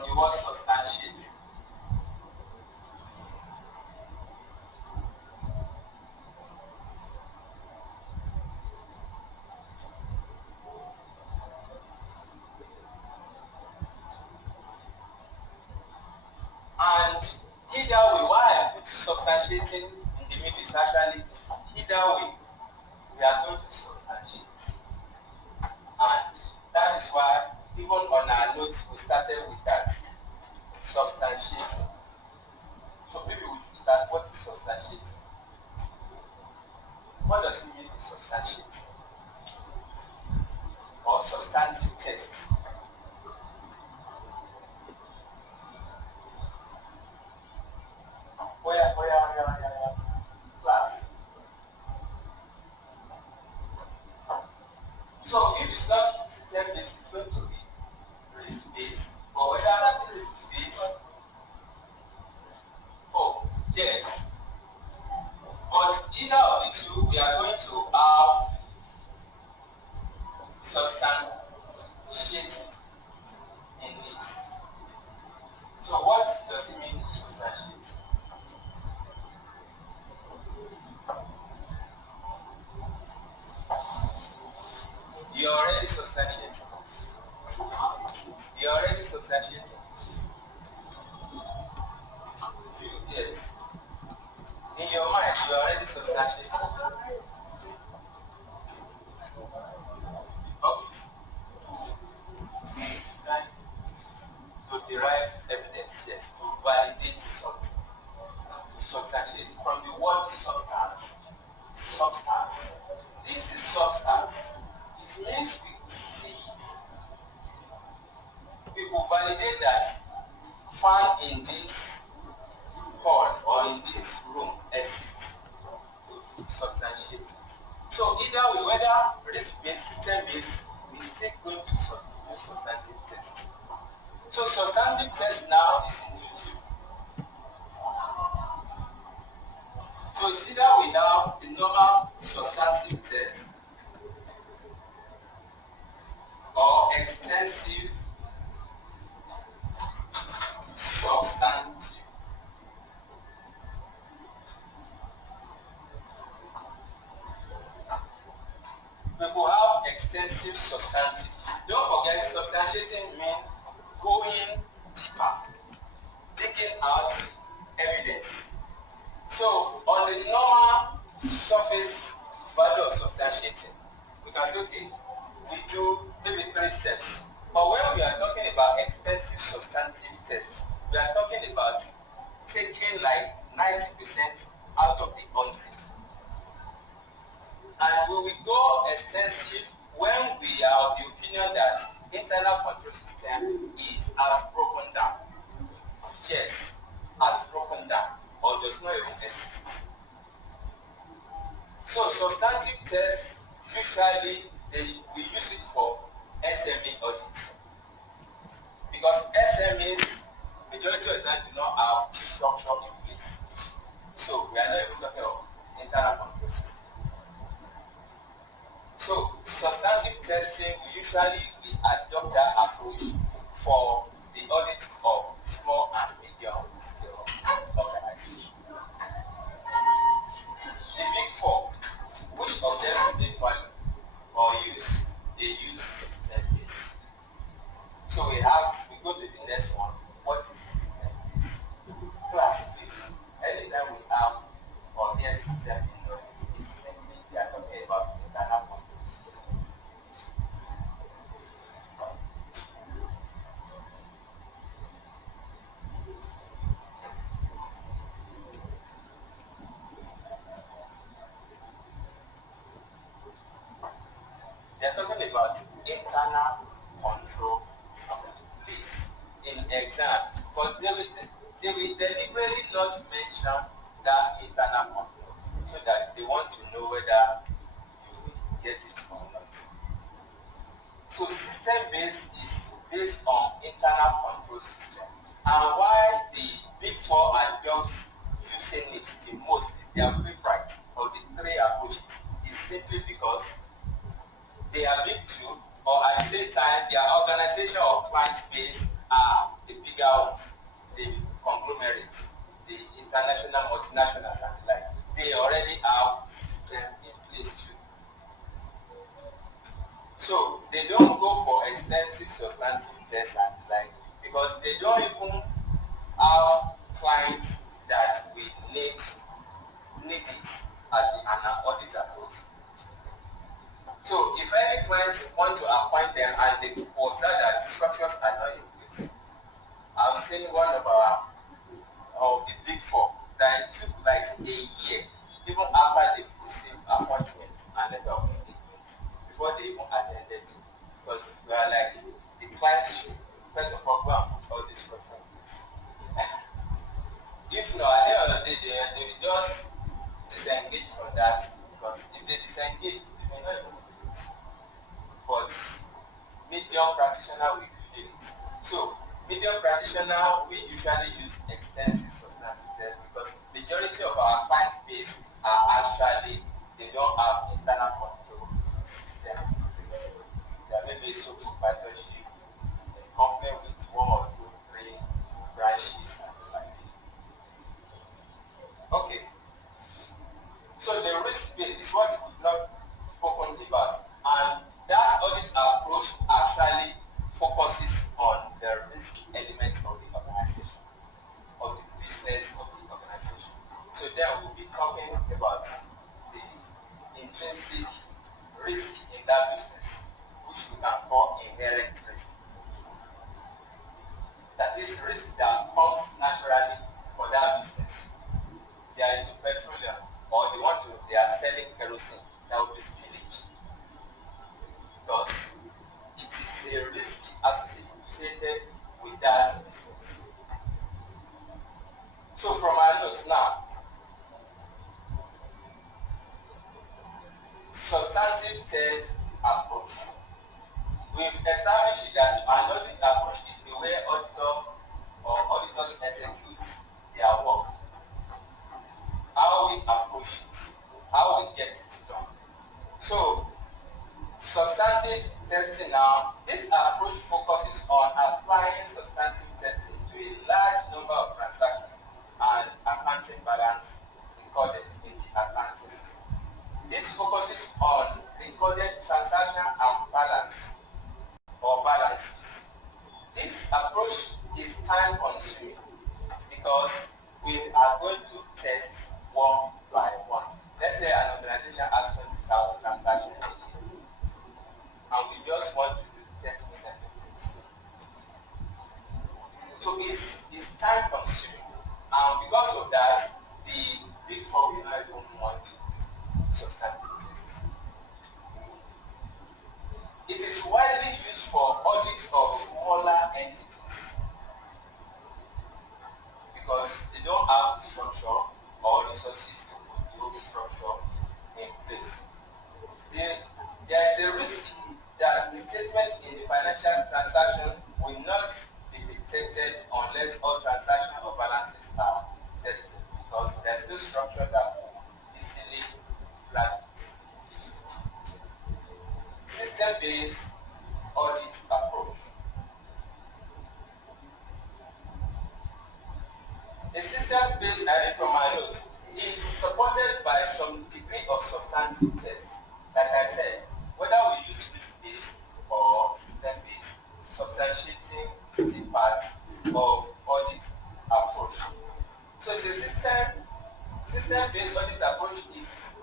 from the word substantiate. And either way, why I put substantiating in the middle is actually either way we are going to substantiate. And that is why even on our notes we started with that substantiating. So maybe we should start. What is substantiating? What does it mean to substantiate? Or substantive tests? Where, class. So if it's not system based, it's going to be risk based. But whether risk based, oh yes. But either of the two, we are going to have substantiating in it. So what does it mean to substantiate? You're already substantiating. You're already substantiating. Yes. In your mind, you're already substantiating. Okay. To derive evidence, yes, to validate something. Substantiate from the word substance. Substance. This is substance. It means we could see it. We could validate that fan in this hall or in this room exists. Substantiate it. So either way, whether risk-based, system-based, we're still going to do substantive tests. So substantive test now is into two. So it's either we have the normal substantive test or extensive substantive. We will have extensive substantive. Don't forget, substantiating means going deeper, digging out evidence. So on the normal surface value of substantiating, we can say, okay, we do maybe 3 steps. But when we are talking about extensive substantive tests, we are talking about taking like 90% out of the 100. And we will go extensive when we are of the opinion that internal control system is as broken down. Yes, as broken down, or does not even exist. So substantive tests, usually we use it for SME audits. Because SMEs, majority of the time, do not have structure in place. So we are not even talking of internal control system. So substantive testing, we usually adopt that approach for the audit of small and medium scale organizations. The big four, which of them do they value or use? They use system-based. So we go to the next one. What is system-based? Class, please. Anytime we have or hear system in audit, it's simply we are talking about internal control. They are talking about internal control system. Please, in exam, because they will deliberately not mention that internal control, so that they want to know whether you will get it or not. So system-based is based on internal control system. And why the big four adults using it the most is their favorite of the 3 approaches is simply because they are big too, or at the same time, their organization or client base are the biggest bigger ones, the conglomerates, the international multinationals and the like, they already have system in place too. So they don't go for extensive substantive tests and the like because they don't even have clients that we need it as an auditor goes. So if any clients want to appoint them and they observe that structures are not in place, I've seen one of the big four that it took like a year even after they received appointment and letter of engagement before they even attended to, because we are like the clients should first of all go and put all this structure in place. If not, at the end of the day, they will just disengage from that, because if they disengage, they may not even feel it. But medium practitioner will feel it. So medium practitioner, we usually use extensive substantive tests because majority of our client base are actually, they don't have internal control system in place. There may be a sole proprietorship, a company with 1 or 2, 3 branches and the like. Okay. So the risk base is what we've not spoken about, and that audit approach actually focuses on the risk elements of the organization, of the business of the organization. So then we'll be talking about the intrinsic risk in that business, which we can call inherent risk. That is risk that comes naturally for that business. They are into petroleum, or they are selling kerosene, that will be spillage. Because it is a risk associated with that business. So from our notes now, substantive test approach. We've established that an audit approach is the way auditor or auditors execute their work. How we approach it, how we get it done. So, substantive testing now, this approach focuses on applying substantive testing to a large number of transactions and accounting balance recorded in the accounting system. This focuses on recorded transaction and balance or balances. This approach is time consuming because we are going to test one by one. Let's say an organization has 20,000 transactions a year, and we just want to do 30% of it. So it's time consuming, and because of that, the big four will not even want substantive tests. It is widely used for audits of smaller entities because they don't have the structure or resources to put those structures in place. There is a risk that the statement in the financial transaction will not be detected unless all transactions or balances are tested, because there's no structure that will easily flag it. System-based audit approach. A system-based audit, from my notes, is supported by some degree of substantive tests. Like I said, whether we use risk-based or system-based, substantiating still parts of audit approach. So it's a system-based audit approach is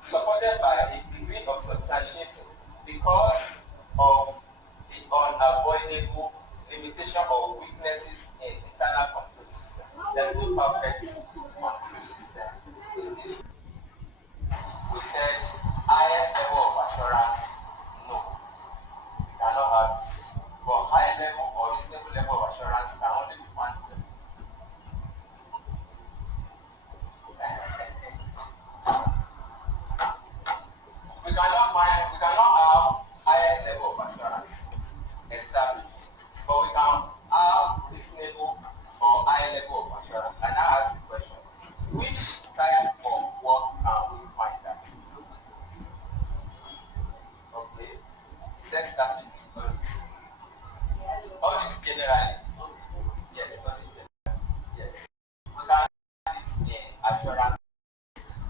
supported by a degree of substantiating because of the unavoidable limitation or weaknesses in internal control system. There's no perfect control system in this. We said highest level of assurance, no, we cannot have this. But high level or reasonable level of assurance can only be found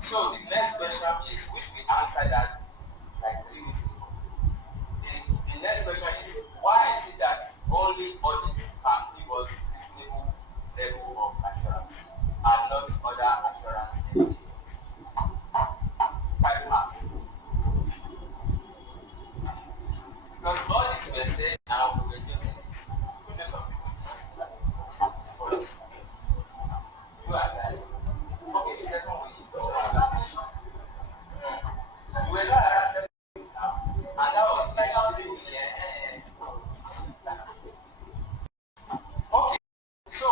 So the next question is, which we answered that like 3 weeks ago. The next question is, why is it that only audit can give us reasonable level of assurance and not other assurance elements? 5 marks. Because all this we are saying now, we are just it. We know some people just like it. You and I. Okay, the second way, you were not answering now, and that was like okay, so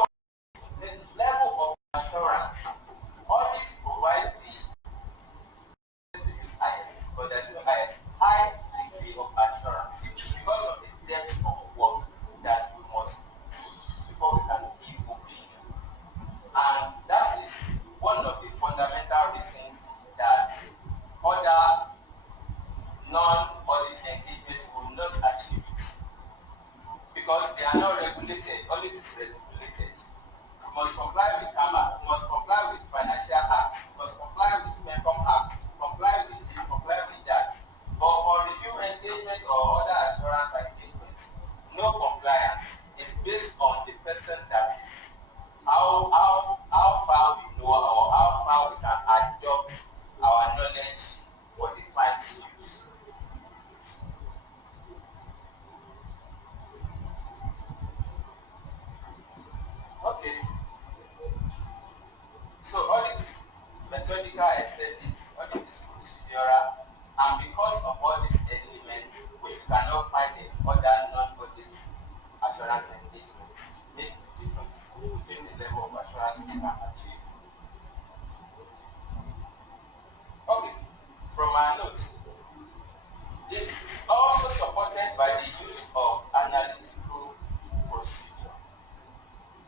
the level of assurance, audit provide the is highest, but there's no highest, high degree of assurance because of the depth of work that we must do before we can give opinion. And that is one of the fundamental reasons that other non-audit engagements will not achieve it, because they are not regulated. Audit is regulated. You must comply with CAMA, you must comply with Financial Act, you must comply with Income Act, comply with this, comply with that. But for review engagement or other assurance engagements, no compliance is based on the person that is how far we know or how far we can adopt our knowledge for the client's use. Okay. So audit is methodical, I said it, audit is procedural, and because of all these elements, which you cannot find in other non-audit assurance engagements, make the difference between the level of assurance you can achieve. Okay, from my notes, it is also supported by the use of analytical procedure.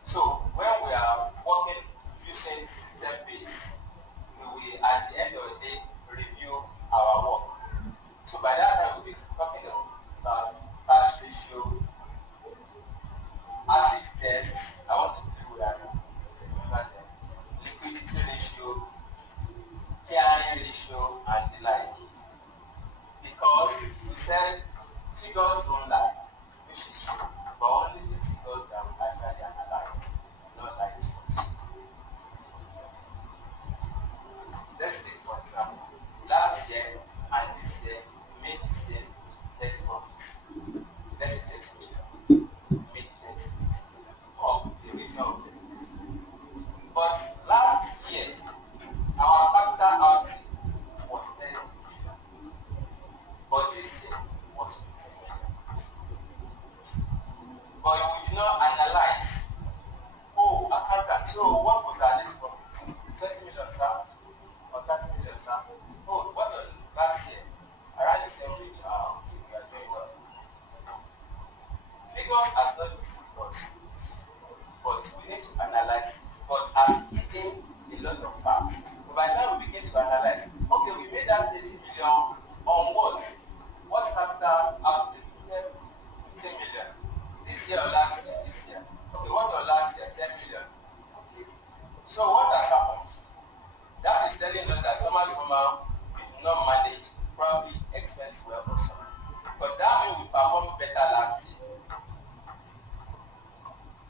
So when we are working using system-based, we will at the end of the day review our work. So by that time we'll be talking about cash ratio, asset tests. I want to do that. Remember them. Liquidity ratio, KI ratio, and the like. Because you said figures don't lie, which is true, but only the figures that we actually analyze, not like this. Let's take for example, last year and this year made the same net profits. Let's say 30 million, made 30 million, or the region of 30 million. But last year, our capital outlay was 10 million, but this year was 15 million. But we did not analyze, oh, accountant, so what was our net profit? 20 million, sir, or 30 million, sir? Oh, what was last year? Around the same range, we are doing well. Figures has not deceived us, but we need to analyze it. But as eating a lot of facts, by the time we begin to analyze, okay, we made that 30 million on what? What capital outlay? 15 million. This year or last year? This year. Okay, what was last year? 10 million. Okay. So what has happened? That is telling us that somehow we do not manage probably expense well or something. But that means we performed better last year.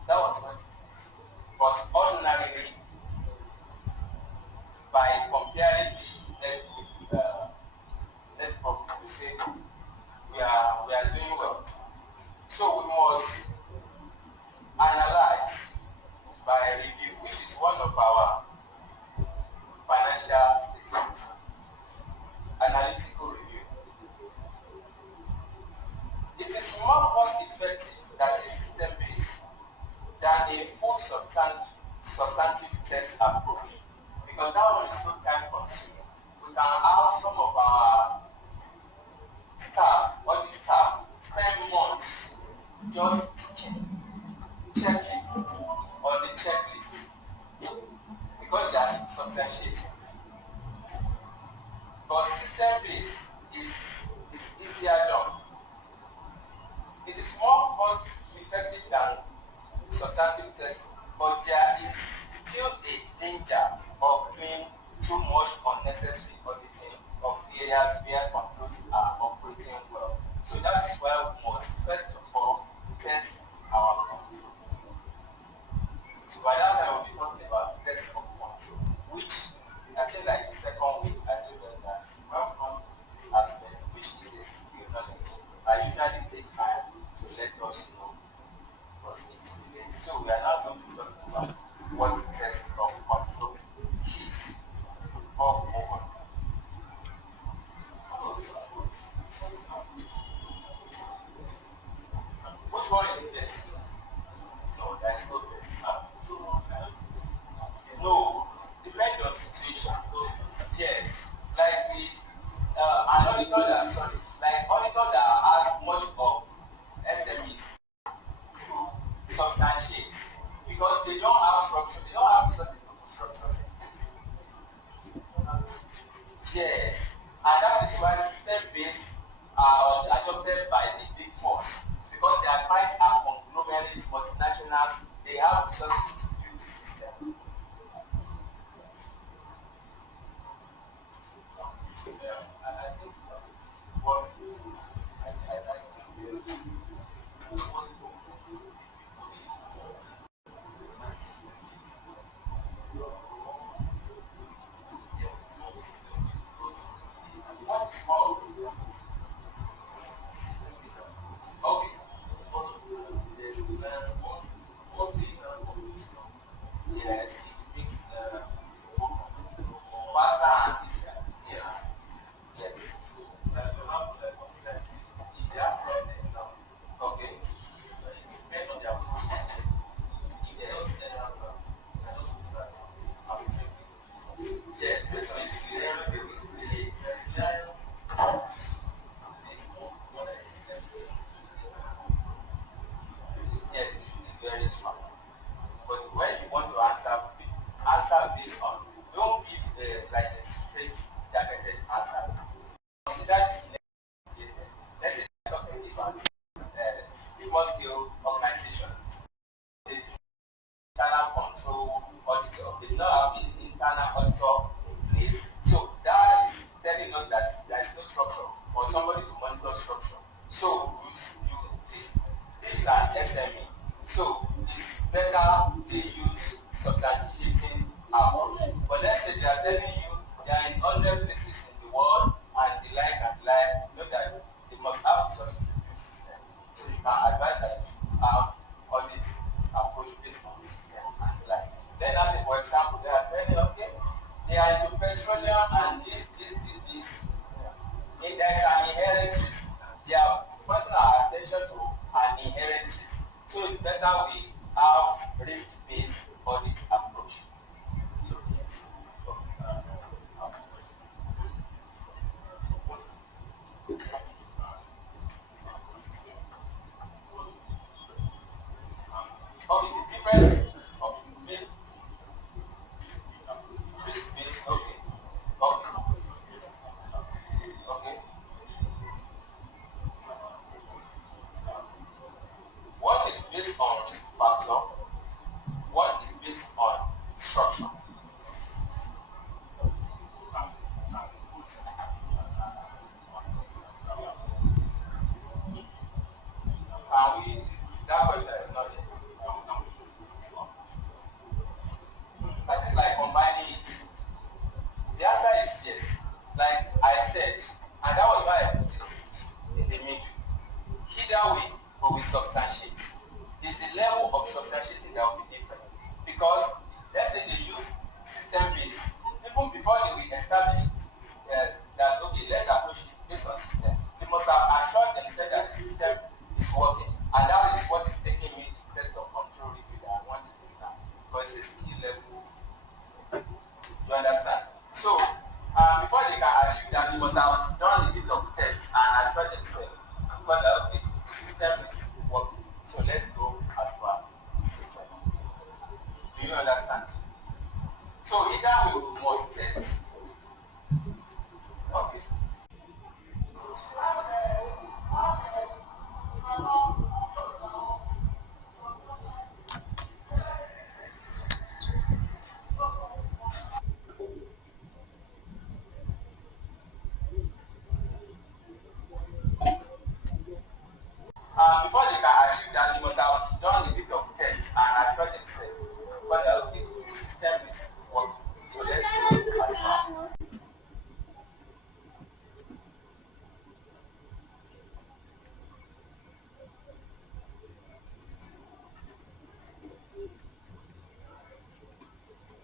That was what it is. But ordinarily, by comparing the net profit, we say we are doing well. So we must analyze by review, which is one of our financial statements. Analytical review. It is more cost effective, that is system-based, than a full substantive test approach, because that one is so time consuming. We can have some of our staff, audit staff, spend months just checking on the checklist because they are substantiating. But system-based is easier done. It is more cost effective than substantive testing, but there is still a danger of doing too much unnecessary What is this? No, there is no this. No, depend on situation. Yes, like the an auditor that like auditor that has much of SMEs through substantiates because they don't have structure. They don't have structure. Yes, and that is why system-based are adopted by the big fours because they are quite a conglomerate multinationals. They have resources to build the system. I think what what is small? Okay. Yes, it makes faster and easier. Yes. Yes. Okay. Yes, based on yes, it's very strong. But when you want to answer based on, don't give like a straight targeted answer. Consider this negative. Let's say I'm talking about small scale organization. The internal control auditor. They now have an internal auditor in place. So that is telling us that there is no structure or somebody to monitor structure. So these are SME. So it's better they use substantiating approach. But let's say they are telling you they are in 100 places in the world and the like, know that they must have resources to build system. So you can advise that you have audit approach based on system and the like. Then I say, for example, they are telling okay, they are into petroleum and this. If there is an inherent risk, they are pointing our attention to an inherent risk. So it's better we have risk-based audit approach. So yes. Okay, the difference of risk-based, okay. Okay. One is based on risk factor, one is based on structure. Can we, that question is not there. That is like combining it. The answer is yes. Like I said, and that was why I put it in the middle. Either way, we will substantiate. It's the level of substantiating that will be